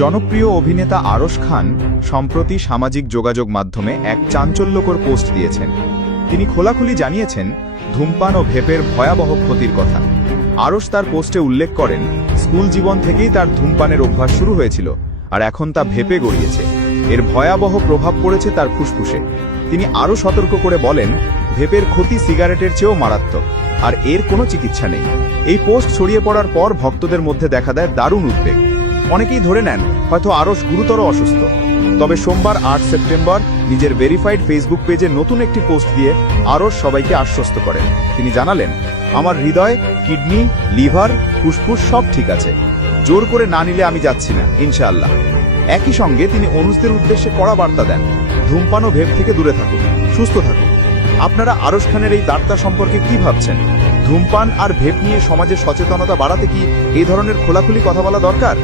জনপ্রিয় অভিনেতা আরশ খান সম্প্রতি সামাজিক যোগাযোগ মাধ্যমে এক চাঞ্চল্যকর পোস্ট দিয়েছেন। তিনি খোলাখুলি জানিয়েছেন ধূমপান ও ভেপের ভয়াবহ ক্ষতির কথা। আরশ তার পোস্টে উল্লেখ করেন, স্কুল জীবন থেকেই তার ধূমপানের অভ্যাস শুরু হয়েছিল, আর এখন তা ভেপে গড়িয়েছে। এর ভয়াবহ প্রভাব পড়েছে তার ফুসফুসে। তিনি আরও সতর্ক করে বলেন, ভেপের ক্ষতি সিগারেটের চেয়েও মারাত্মক, আর এর কোনো চিকিৎসা নেই। এই পোস্ট ছড়িয়ে পড়ার পর ভক্তদের মধ্যে দেখা দেয় দারুণ উদ্বেগ। অনেকেই ধরে নেন হয়তো আরশ গুরুতর অসুস্থ। তবে সোমবার ৮ সেপ্টেম্বর নিজের ভেরিফাইড ফেসবুক পেজে নতুন একটি পোস্ট দিয়ে আরশ সবাইকে আশ্বস্ত করেন। তিনি জানালেন, আমার হৃদয়, কিডনি, লিভার, ফুসফুস সব ঠিক আছে। জোর করে না নিলে আমি যাচ্ছি না, ইনশাআল্লাহ। একই সঙ্গে তিনি অনুজদের উদ্দেশ্যে কড়া বার্তা দেন, ধূমপান ও ভেপ থেকে দূরে থাকুন, সুস্থ থাকুন। আপনারা আরশ খানের এই বার্তা সম্পর্কে কি ভাবছেন? ধূমপান আর ভেপ নিয়ে সমাজে সচেতনতা বাড়াতে কি এই ধরনের খোলাখুলি কথা বলা দরকার?